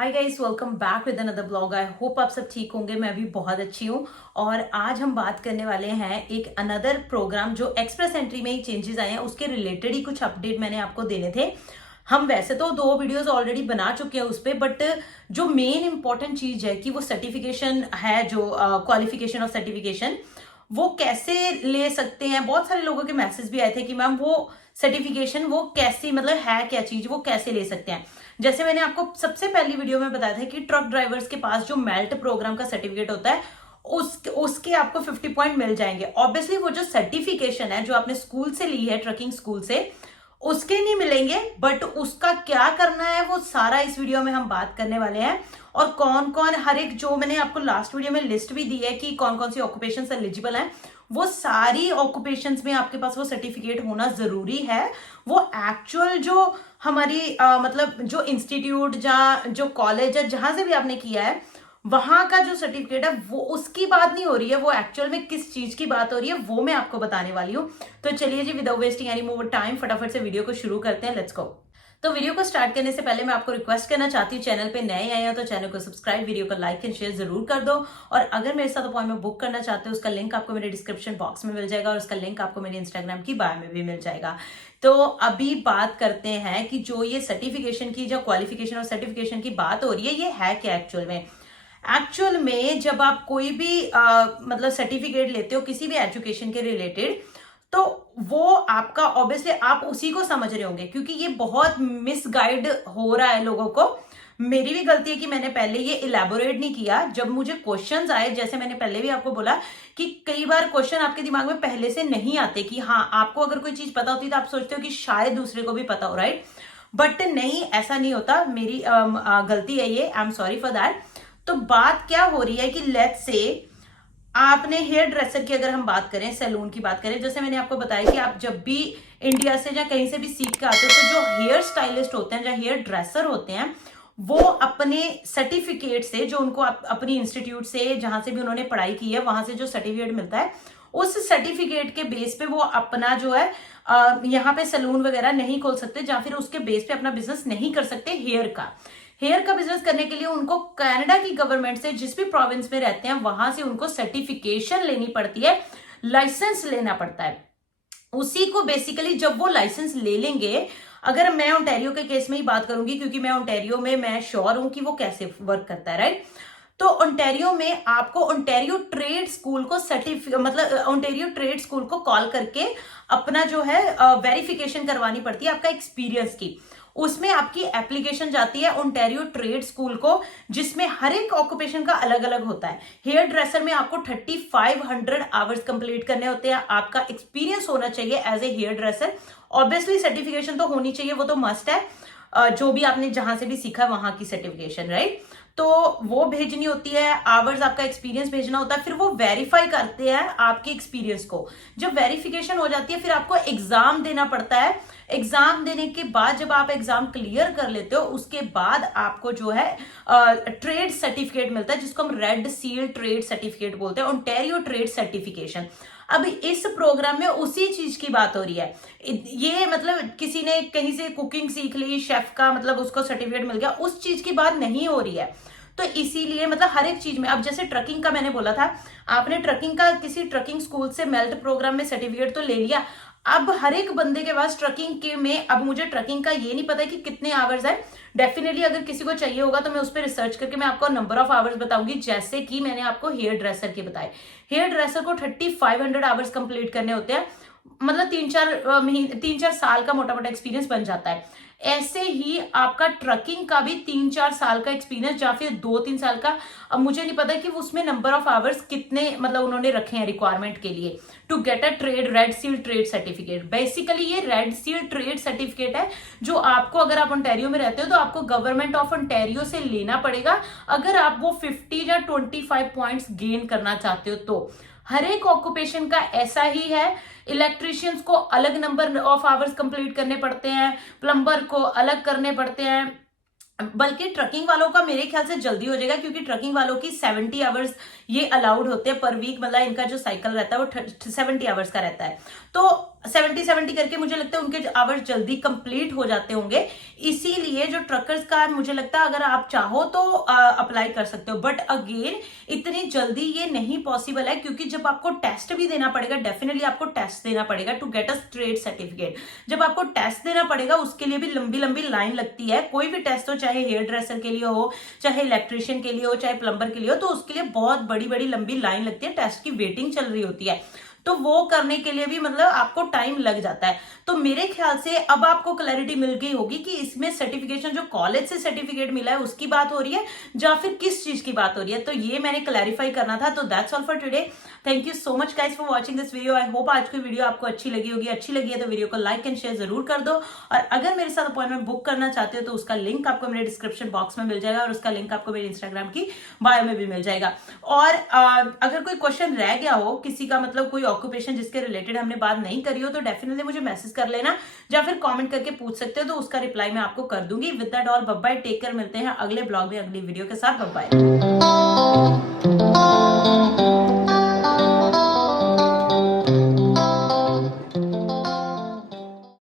Hi guys, welcome back with another blog. I hope आप सब ठीक होंगे। मैं भी बहुत अच्छी हूँ। और आज हम बात करने वाले हैं एक अनदर प्रोग्राम जो एक्सप्रेस एंट्री में ही चेंजेस आए हैं उसके रिलेटेड ही कुछ अपडेट मैंने आपको देने थे। हम वैसे तो 2 वीडियोस ऑलरेडी बना चुके हैं उस पर, बट जो मेन इंपॉर्टेंट चीज है कि वो सर्टिफिकेशन है, जो क्वालिफिकेशन ऑफ सर्टिफिकेशन, वो कैसे ले सकते हैं। बहुत सारे लोगों के मैसेज भी आए थे कि मैम वो सर्टिफिकेशन वो कैसे, मतलब है क्या चीज, वो कैसे ले सकते हैं। जैसे मैंने आपको सबसे पहली वीडियो में बताया था कि ट्रक ड्राइवर्स के पास जो मेल्ट प्रोग्राम का सर्टिफिकेट होता है उसके आपको 50 पॉइंट मिल जाएंगे। ऑब्वियसली वो जो सर्टिफिकेशन है जो आपने स्कूल से ली है, ट्रकिंग स्कूल से, उसके नहीं मिलेंगे, बट उसका क्या करना है वो सारा इस वीडियो में हम बात करने वाले हैं। और कौन कौन, हर एक, जो मैंने आपको लास्ट वीडियो में लिस्ट भी दी है कि कौन कौन सी ऑक्यूपेशन एलिजिबल है, वो सारी ऑक्यूपेशंस में आपके पास वो सर्टिफिकेट होना जरूरी है। वो एक्चुअल जो हमारी मतलब जो इंस्टीट्यूट जो कॉलेज है, जहां से भी आपने किया है, वहां का जो सर्टिफिकेट है वो उसकी बात नहीं हो रही है, वो एक्चुअल में किस चीज की बात हो रही है वो मैं आपको बताने वाली हूँ। तो चलिए जी, without wasting any more time फटाफट से वीडियो को शुरू करते हैं। Let's go. तो वीडियो को स्टार्ट करने से पहले मैं आपको रिक्वेस्ट करना चाहती हूँ, चैनल पे नए आए हो तो चैनल को सब्सक्राइब, वीडियो को लाइक एंड शेयर जरूर कर दो। और अगर मेरे साथ अपॉइंटमेंट बुक करना चाहते हो, उसका लिंक आपको मेरे डिस्क्रिप्शन बॉक्स में मिल जाएगा और उसका लिंक आपको मेरे इंस्टाग्राम की बायो में भी मिल जाएगा। तो अभी बात करते हैं कि जो ये सर्टिफिकेशन की, जो क्वालिफिकेशन और सर्टिफिकेशन की बात हो रही है, ये है क्या एक्चुअल में। एक्चुअल में जब आप कोई भी मतलब सर्टिफिकेट लेते हो किसी भी एजुकेशन के रिलेटेड, तो वो आपका ऑब्वियसली आप उसी को समझ रहे होंगे, क्योंकि ये बहुत मिसगाइड हो रहा है लोगों को। मेरी भी गलती है कि मैंने पहले ये इलेबोरेट नहीं किया। जब मुझे क्वेश्चंस आए, जैसे मैंने पहले भी आपको बोला कि कई बार क्वेश्चन आपके दिमाग में पहले से नहीं आते कि हाँ, आपको अगर कोई चीज पता होती तो आप सोचते हो कि शायद दूसरे को भी पता हो, राइट। बट नहीं, ऐसा नहीं होता। मेरी गलती है ये, I am sorry for that. तो बात क्या हो रही है कि लेट्स से आपने हेयर ड्रेसर की अगर हम बात करें, सैलून की बात करें, जैसे मैंने आपको बताया कि आप जब भी इंडिया से या कहीं से भी सीख के आते हो, तो जो हेयर स्टाइलिस्ट होते हैं, जो हेयर ड्रेसर होते हैं, वो अपने सर्टिफिकेट से, जो उनको अपनी इंस्टीट्यूट से, जहां से भी उन्होंने पढ़ाई की है, वहां से जो सर्टिफिकेट मिलता है, उस सर्टिफिकेट के बेस पे वो अपना जो है यहाँ पे सैलून वगैरह नहीं खोल सकते, या फिर उसके बेस पे अपना बिजनेस नहीं कर सकते। हेयर का बिजनेस करने के लिए उनको कनाडा की गवर्नमेंट से, जिस भी प्रोविंस में रहते हैं, वहां से उनको सर्टिफिकेशन लेनी पड़ती है, लाइसेंस लेना पड़ता है। उसी को बेसिकली जब वो लाइसेंस ले लेंगे, अगर मैं ओंटारियो के केस में ही बात करूंगी, क्योंकि मैं ओंटारियो में मैं श्योर हूं कि वो कैसे वर्क करता है, राइट। तो ओंटारियो में आपको ओंटारियो ट्रेड स्कूल को मतलब ओंटारियो ट्रेड स्कूल को कॉल करके अपना जो है वेरिफिकेशन करवानी पड़ती है आपका एक्सपीरियंस की। उसमें आपकी एप्लीकेशन जाती है ओंटारियो ट्रेड स्कूल को, जिसमें हर एक ऑक्यूपेशन का अलग अलग होता है। हेयर ड्रेसर में आपको 3500 आवर्स कंप्लीट करने होते हैं। आपका एक्सपीरियंस होना चाहिए as a hair dresser. Obviously certification तो होनी चाहिए, वो तो मस्ट है। जो भी आपने जहां से भी सीखा वहां की सर्टिफिकेशन, राइट। तो वो भेजनी होती है, आवर्स आपका एक्सपीरियंस भेजना होता है, फिर वो वेरीफाई करते हैं आपके एक्सपीरियंस को। जब वेरिफिकेशन हो जाती है, फिर आपको एग्जाम देना पड़ता है। एग्जाम देने के बाद जब आप एग्जाम क्लियर कर लेते हो, उसके बाद आपको जो है ट्रेड सर्टिफिकेट मिलता है, जिसको हम रेड सील ट्रेड सर्टिफिकेट बोलते हैं, ओंटारियो ट्रेड सर्टिफिकेशन। अब इस प्रोग्राम में उसी चीज की बात हो रही है। ये मतलब किसी ने कहीं से कुकिंग सीख ली, शेफ का मतलब उसको सर्टिफिकेट मिल गया, उस चीज की बात नहीं हो रही है। तो इसीलिए मतलब हर एक चीज में, अब जैसे ट्रकिंग का मैंने बोला था, आपने ट्रकिंग का किसी ट्रकिंग स्कूल से मेल्ट प्रोग्राम में सर्टिफिकेट तो ले लिया। अब हर एक बंदे के पास ट्रकिंग के में, अब मुझे ट्रकिंग का ये नहीं पता कि कितने आवर्स है। डेफिनेटली अगर किसी को चाहिए होगा तो मैं उस पर रिसर्च करके मैं आपको नंबर ऑफ आवर्स बताऊंगी, जैसे कि मैंने आपको हेयर ड्रेसर के बताए। हेयर ड्रेसर को 3500 आवर्स कंप्लीट करने होते हैं, मतलब 3-4 साल का मोटा मोटा एक्सपीरियंस बन जाता है। ऐसे ही आपका ट्रकिंग का भी 3-4 साल का एक्सपीरियंस, या फिर 2-3 साल का। अब मुझे नहीं पता कि उसमें नंबर ऑफ आवर्स कितने मतलब उन्होंने रखे हैं रिक्वायरमेंट के लिए, to get a trade red seal trade certificate. Basically ये रेड सील ट्रेड सर्टिफिकेट है, जो आपको, अगर आप ओंटारियो में रहते हो तो आपको गवर्नमेंट ऑफ ओंटारियो से लेना पड़ेगा, अगर आप वो 50 या 25 पॉइंट्स गेन करना चाहते हो तो। हर एक ऑक्यूपेशन का ऐसा ही है। इलेक्ट्रिशियंस को अलग नंबर ऑफ आवर्स कंप्लीट करने पड़ते हैं, प्लम्बर को अलग करने पड़ते हैं। बल्कि ट्रकिंग वालों का मेरे ख्याल से जल्दी हो जाएगा, क्योंकि ट्रकिंग वालों की 70 आवर्स ये अलाउड होते हैं पर वीक, मतलब इनका जो साइकिल रहता है वो 70 आवर्स का रहता है। तो 70 करके मुझे लगता है उनके आवर्स जल्दी कंप्लीट हो जाते होंगे। इसीलिए जो ट्रकर्स का मुझे लगता है अगर आप चाहो तो अप्लाई कर सकते हो, बट अगेन इतनी जल्दी ये नहीं पॉसिबल है, क्योंकि जब आपको टेस्ट भी देना पड़ेगा, डेफिनेटली आपको टेस्ट देना पड़ेगा to get a trade certificate. जब आपको टेस्ट देना पड़ेगा उसके लिए भी लंबी लंबी लाइन लगती है। कोई भी टेस्ट हो, चाहे हेयर ड्रेसर के लिए हो, चाहे इलेक्ट्रिशियन के लिए हो, चाहे प्लम्बर के लिए हो, तो उसके लिए बहुत बड़ी बड़ी लंबी लाइन लगती है, टेस्ट की वेटिंग चल रही होती है। तो वो करने के लिए भी मतलब आपको टाइम लग जाता है। तो मेरे ख्याल से अब आपको क्लैरिटी मिल गई होगी कि इसमें सर्टिफिकेशन जो कॉलेज से सर्टिफिकेट मिला है उसकी बात हो रही है या फिर किस चीज की बात हो रही है। तो ये मैंने क्लैरिफाई करना था। तो that's all for today. Thank you so much guys for watching this video. I hope आज की वीडियो आपको अच्छी लगी होगी। अच्छी लगी है तो वीडियो को लाइक एंड शेयर जरूर कर दो, और अगर मेरे साथ अपॉइंटमेंट बुक करना चाहते हो तो उसका लिंक आपको मेरे डिस्क्रिप्शन बॉक्स में मिल जाएगा, और उसका लिंक आपको मेरे इंस्टाग्राम की बायो में भी मिल जाएगा। और अगर कोई क्वेश्चन रह गया हो किसी का, मतलब कोई ऑक्यूपेशन जिसके रिलेटेड हमने बात नहीं करी हो, तो डेफिनेटली मुझे मैसेज कर लेना या फिर कमेंट करके पूछ सकते हो, तो उसका रिप्लाई मैं आपको कर दूंगी। With that all, bye bye, take care. मिलते हैं अगले ब्लॉग में अगली वीडियो के साथ। Bye bye.